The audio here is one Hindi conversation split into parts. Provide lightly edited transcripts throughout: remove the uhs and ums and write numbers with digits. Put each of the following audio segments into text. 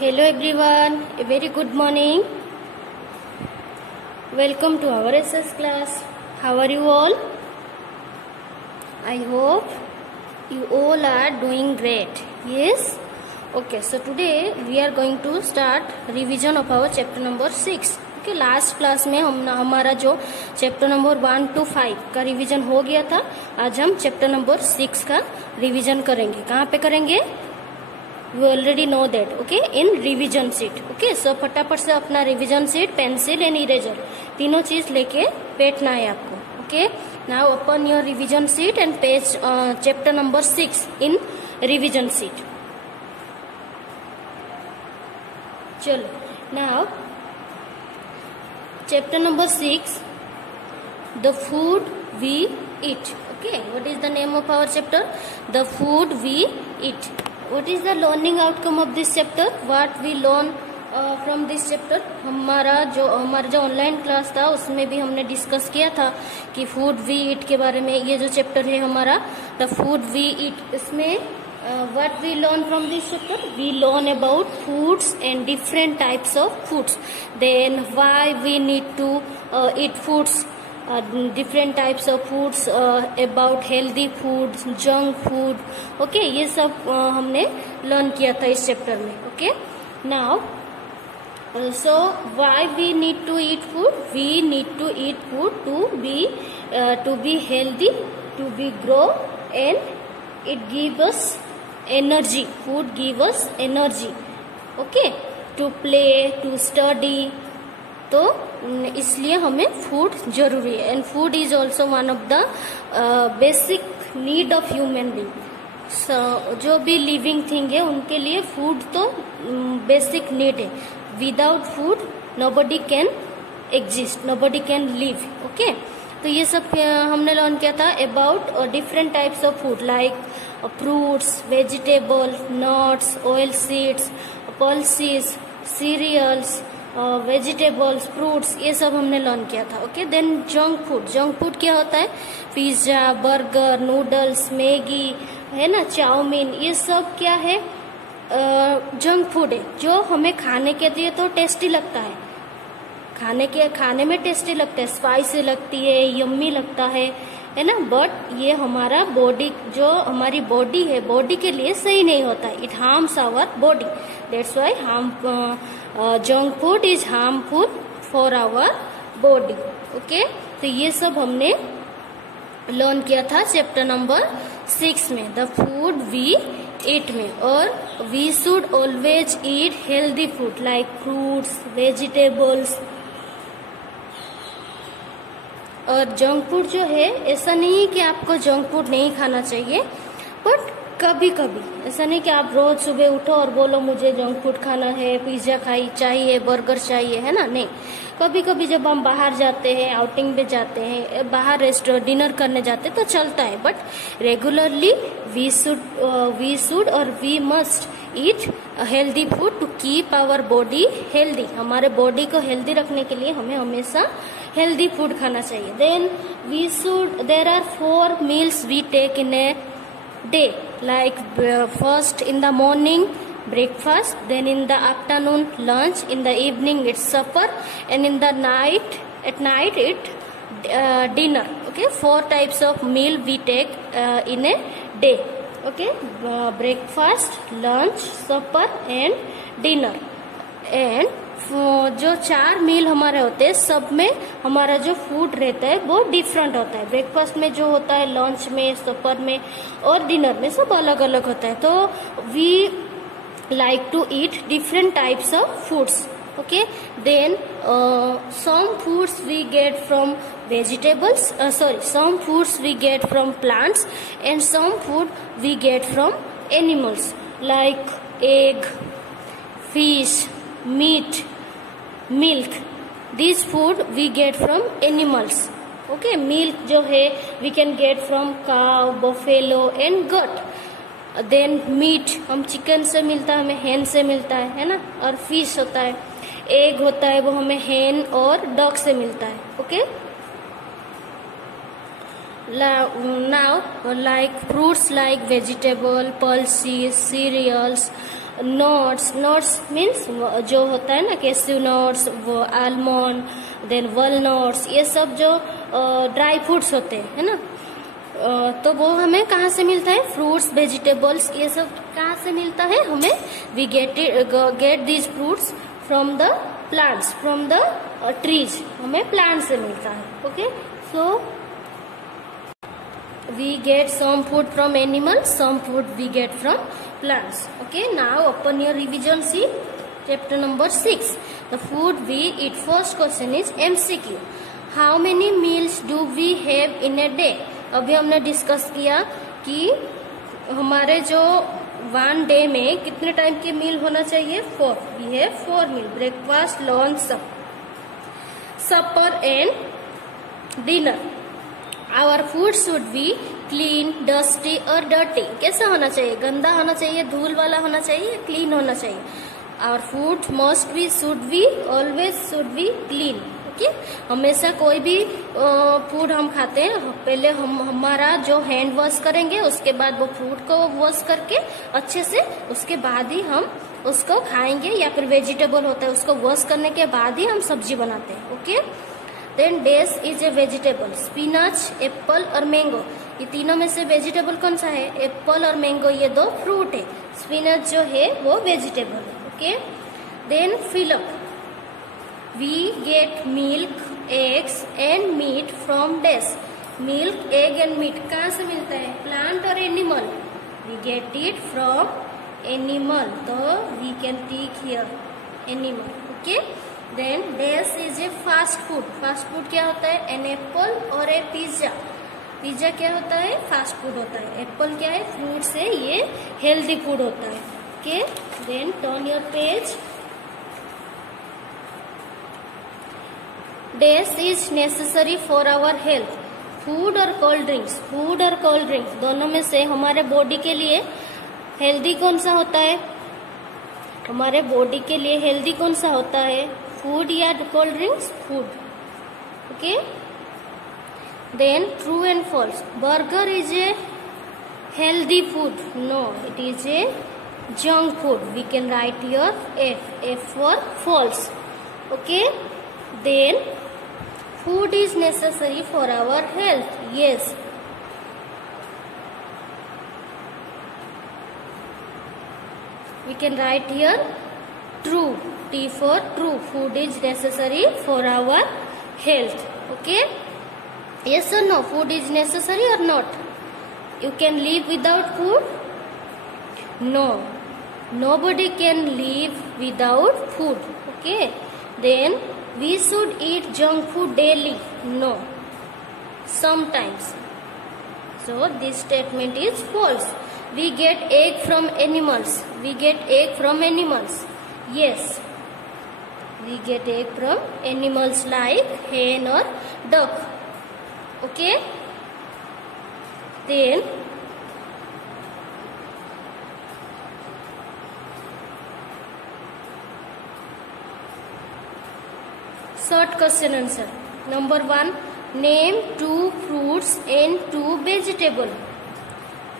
Hello everyone, a very good morning. Welcome to our SS class. How are you all? I hope you all are doing great. Yes? Okay, so today we are going to start revision of our chapter number 6. Okay, last class में हमारा जो चैप्टर नंबर 1 to 5 का रिवीजन हो गया था. आज हम चैप्टर नंबर 6 का रिवीजन करेंगे. कहाँ पे करेंगे? You already know that, okay? In revision sheet, okay? So फटाफट से अपना revision sheet, pencil and eraser तीनों चीज लेके बैठना है आपको, okay? Now open your revision sheet and page chapter number 6 in revision sheet. चलो, now chapter number 6, the food we eat, okay? What is the name of our chapter? The food we eat. What is the learning outcome of this chapter? What we learn from this chapter? हमारा जो ऑनलाइन क्लास था उसमें भी हमने डिस्कस किया था कि फूड वी ईट के बारे में. ये जो चैप्टर है हमारा द फूड वी ईट, इसमें what we learn from this chapter? We learn about foods and different types of foods. Then why we need to eat foods. Different types of foods, about healthy food, junk food, okay, ये सब हमने लर्न किया था इस चैप्टर में. Okay, now so why we need to eat food? We need to eat food to be healthy, to be grow, and it give us energy. Food give us energy, okay, to play, to study. तो इसलिए हमें फूड जरूरी है. And food is also one of the basic need of human being. जो भी लिविंग थिंग है उनके लिए फूड तो बेसिक नीड है. Without food nobody can exist, nobody can live. Okay, तो ये सब हमने लर्न किया था about different types of food like fruits, vegetable, nuts, oil seeds, pulses, cereals, vegetables, fruits, ये सब हमने लर्न किया था. Okay, then junk food. Junk food क्या होता है? पिज्जा, बर्गर, नूडल्स, मैगी, है ना, चाउमीन, ये सब क्या है? जंक फूड है जो हमें खाने के लिए तो टेस्टी लगता है, खाने में टेस्टी लगता है, स्पाइसी लगती है, यम्मी लगता है ना, बट ये हमारा बॉडी, जो हमारी बॉडी है, बॉडी के लिए सही नहीं होता है. It harms our body. That's why junk food is harmful for our body. Okay, तो ये सब हमने लर्न किया था चैप्टर नंबर 6 में, द फूड वी ईट में. और we should always eat healthy food like fruits, vegetables. और जंक फूड जो है, ऐसा नहीं है कि आपको जंक फूड नहीं खाना चाहिए, बट कभी कभी. ऐसा नहीं कि आप रोज सुबह उठो और बोलो मुझे जंक फूड खाना है, पिज्जा चाहिए, बर्गर चाहिए, है ना. नहीं, कभी कभी जब हम बाहर जाते हैं, आउटिंग पे जाते हैं, बाहर रेस्टोरेंट डिनर करने जाते हैं तो चलता है, बट रेगुलरली वी शुड और we must eat healthy food to keep our body healthy. हमारे बॉडी को हेल्दी रखने के लिए हमें हमेशा हेल्दी फूड खाना चाहिए. Then there are 4 meals we take in a day, like first in the morning breakfast, then in the afternoon lunch, in the evening it's supper, and in the night it dinner. Okay, 4 types of meal we take in a day. Okay, breakfast, lunch, supper and dinner. And जो 4 मील हमारे होते हैं सब में हमारा जो फूड रहता है वो डिफरेंट होता है. ब्रेकफास्ट में जो होता है, लंच में, सपर में और डिनर में सब अलग अलग होता है. तो we like to eat different types of foods. Okay, then some foods we get from vegetables, some foods we get from plants, and some food we get from animals like egg, fish, meat, milk. These food we get from animals. Okay, milk जो है we can get from cow, buffalo and goat. Then meat हम चिकन से मिलता है, हमें hen से मिलता है ना. और fish होता है, egg होता है, वो हमें hen और duck से मिलता है. Okay, now like fruits like vegetable, pulses, cereals, nuts, nuts means जो होता है ना कैस्यू नट्स, वो आलमंड, देन वॉलनट्स, ये सब जो ड्राई फ्रूट्स होते हैं, है ना, तो वो हमें कहाँ से मिलता है? फ्रूट्स, वेजिटेबल्स, ये सब कहाँ से मिलता है हमें? We get these fruits from the plants, from the trees, हमें प्लांट से मिलता है. Okay, so we get some food from animals, some food we get from plants. Okay, now open your revision sheet, chapter number 6, the food we eat. First question is MCQ. How many meals do we have in a day? अभी हमने डिस्कस किया कि हमारे जो 1 डे में कितने टाइम के मील होना चाहिए? 4. We have 4 meal: breakfast, lunch, supper and dinner. Our food should be clean, dusty or dirty. कैसा होना चाहिए? गंदा होना चाहिए, धूल वाला होना चाहिए, क्लीन होना चाहिए? Our food must be, should be, always should be clean. Okay? हमेशा कोई भी फूड हम खाते हैं, पहले हम हमारा जो हैंड वॉश करेंगे, उसके बाद वो फूड को वॉश करके अच्छे से, उसके बाद ही हम उसको खाएंगे, या फिर वेजिटेबल होता है उसको वॉश करने के बाद ही हम सब्जी बनाते हैं. Okay, then days is a vegetable: spinach, apple और मैंगो. ये तीनों में से वेजिटेबल कौन सा है? एप्पल और मैंगो, ये 2 फ्रूट है. स्पिनच जो है वो वेजिटेबल है. Okay, then fill up: we get milk, eggs and meat from days. Milk, egg and meat कहाँ से मिलता है? प्लांट और animal? We get it from animal, तो we can take here animal. Okay, then days is a fast food. Fast food क्या होता है? एन एप्पल और ए पिज्जा. पिज्जा क्या होता है? फास्ट फूड होता है. एप्पल क्या है? फ्रूट से, ये हेल्दी फूड होता है. Okay, then turn your page. These is necessary for our health. Food और कोल्ड ड्रिंक्स, फूड और कोल्ड ड्रिंक्स दोनों में से हमारे बॉडी के लिए हेल्दी कौन सा होता है? हमारे बॉडी के लिए हेल्दी कौन सा होता है? फूड या cold drinks? Food. Okay, then true and false: burger is a healthy food. No, it is a junk food. We can write your F for false. Okay, then food is necessary for our health. Yes, we can write here true. T for true. Food is necessary for our health. Okay, yes or no? Food is necessary or not? You can live without food? No, nobody can live without food. Okay, then we should eat junk food daily. No, sometimes. So this statement is false. We get egg from animals. We get egg from animals. Yes, we get egg from animals like hen or duck. Okay, then short question answer. Number 1, name 2 fruits and 2 vegetable.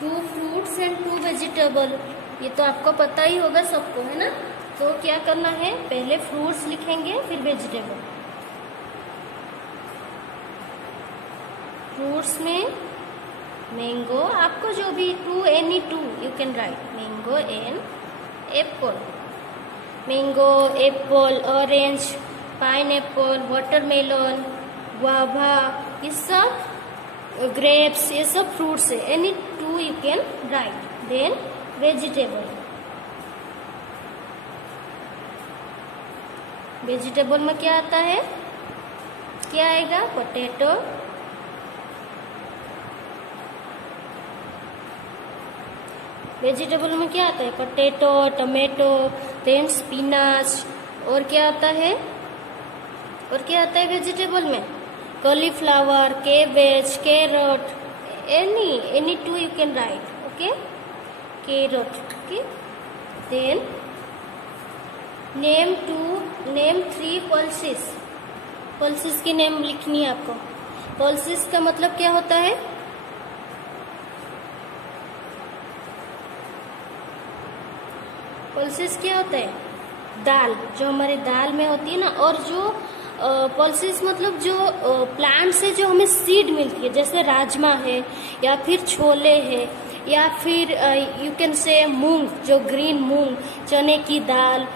2 fruits and 2 vegetable, ये तो आपको पता ही होगा सबको, है ना. तो क्या करना है? पहले फ्रूट्स लिखेंगे, फिर वेजिटेबल. फ्रूट्स में मैंगो, आपको जो भी 2, any 2 you can write. Mango and apple. Mango, apple, orange, pineapple, watermelon, guava, ये सब ग्रेप्स, ये सब फ्रूट्स है. Any 2 you can write. Then vegetable. Vegetable में क्या आता है? क्या आएगा? पोटैटो, वेजिटेबल में क्या आता है? Potato, tomato, then spinach. और क्या आता है? और क्या आता है वेजिटेबल में? cauliflower, cabbage, carrot, any 2 you can write. Okay, carrot. Okay, then name 3 pulses. pulses की नेम लिखनी है आपको. pulses का मतलब क्या होता है? पल्सेस क्या होता है? दाल, जो हमारे दाल में होती है ना, और जो पल्सेस मतलब जो प्लांट से जो हमें सीड मिलती है, जैसे राजमा है या फिर छोले है या फिर यू कैन से मूंग, जो ग्रीन मूंग, चने की दाल,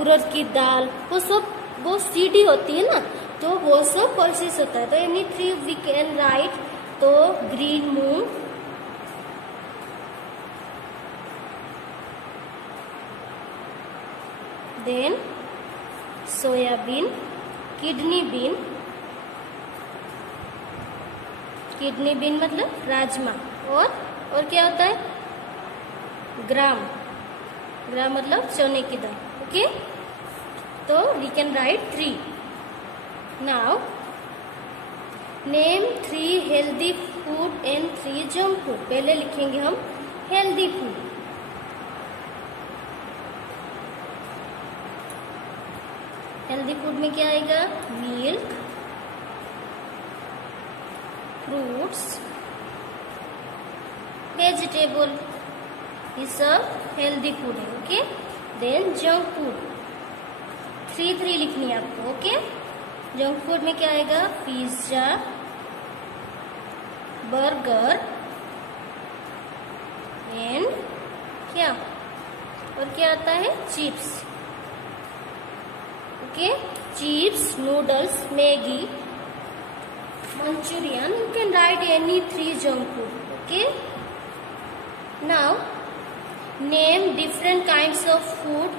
उड़द की दाल, वो सब वो सीड ही होती है ना, तो वो सब पल्सेस होता है। तो any three we can write, तो green moong, then soybean, kidney bean, kidney bean मतलब राजमा, और क्या होता है? ग्राम, ग्राम मतलब चने की दाल। ओके, तो we can write 3। Now name 3 healthy food and 3 junk food. पहले लिखेंगे हम हेल्दी फूड। हेल्दी फूड में क्या आएगा? मिल्क, फ्रूट्स, वेजिटेबल, ये सब हेल्दी फूड है। ओके, देन जंक फूड 3 लिखनी है आपको। ओके, जंक फूड में क्या आएगा? पिज्जा, बर्गर एंड क्या, और क्या आता है? Chips. Okay, chips, noodles, Maggi, Manchurian. You can write any 3 junk food. Okay. Now name different kinds of food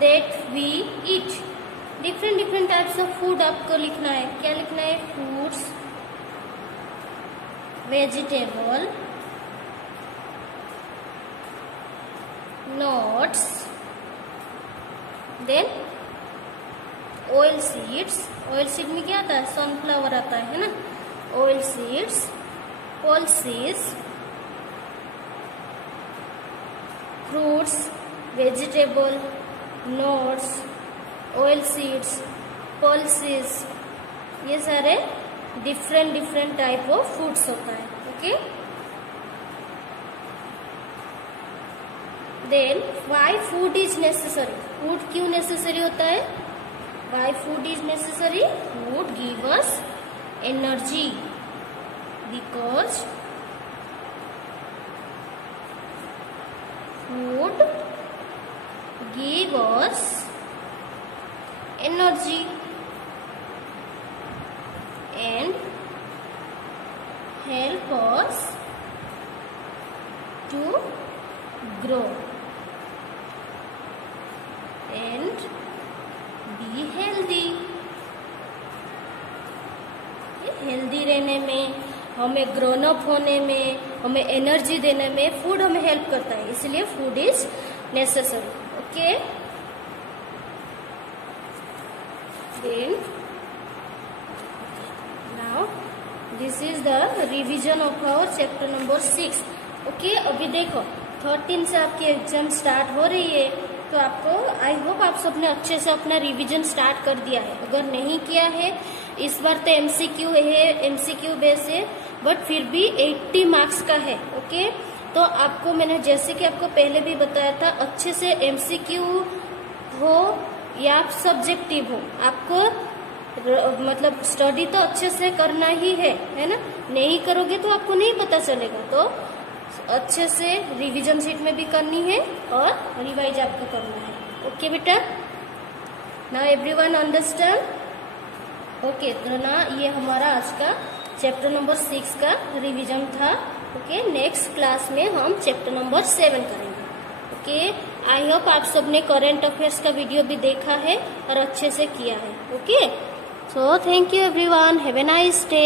that we eat. different types of food आपको लिखना है। क्या लिखना है? Fruits, vegetable, nuts, then oil seeds. Oil seed में क्या आता है? सनफ्लावर आता है ना। Oil seeds, pulses, fruits, vegetable, nuts, oil seeds, pulses, ये सारे डिफरेंट टाइप ऑफ फूड्स होता है। Okay, then why food is necessary. Food क्यों नेसेसरी होता है? Why food is necessary? Food give us energy, because food give us energy and help us to grow and be healthy. Healthy रहने में, हमें ग्रोन अप होने में, हमें एनर्जी देने में फूड हमें हेल्प करता है, इसलिए food is necessary. Okay, then now this is the revision of our chapter number 6। Okay, अभी देखो 13 से आपकी एग्जाम स्टार्ट हो रही है, तो आपको आई होप आप सबने अच्छे से अपना रिवीजन स्टार्ट कर दिया है। अगर नहीं किया है, इस बार तो एमसीक्यू है, एमसीक्यू बेस है, बट फिर भी 80 मार्क्स का है। ओके, तो आपको मैंने जैसे कि आपको पहले भी बताया था, अच्छे से एमसीक्यू हो या सब्जेक्टिव हो, आपको मतलब स्टडी तो अच्छे से करना ही है ना। नहीं करोगे तो आपको नहीं पता चलेगा। तो अच्छे से रिवीजन शीट में भी करनी है और रिवाइज आपको करना है। ओके बेटा, नाउ एवरीवन अंडरस्टैंड। ओके, तो ना ये हमारा आज का चैप्टर नंबर 6 का रिवीजन था। ओके, नेक्स्ट क्लास में हम चैप्टर नंबर 7 करेंगे। ओके, आई होप आप सबने करंट अफेयर्स का वीडियो भी देखा है और अच्छे से किया है। Okay, so thank you everyone, have a nice day.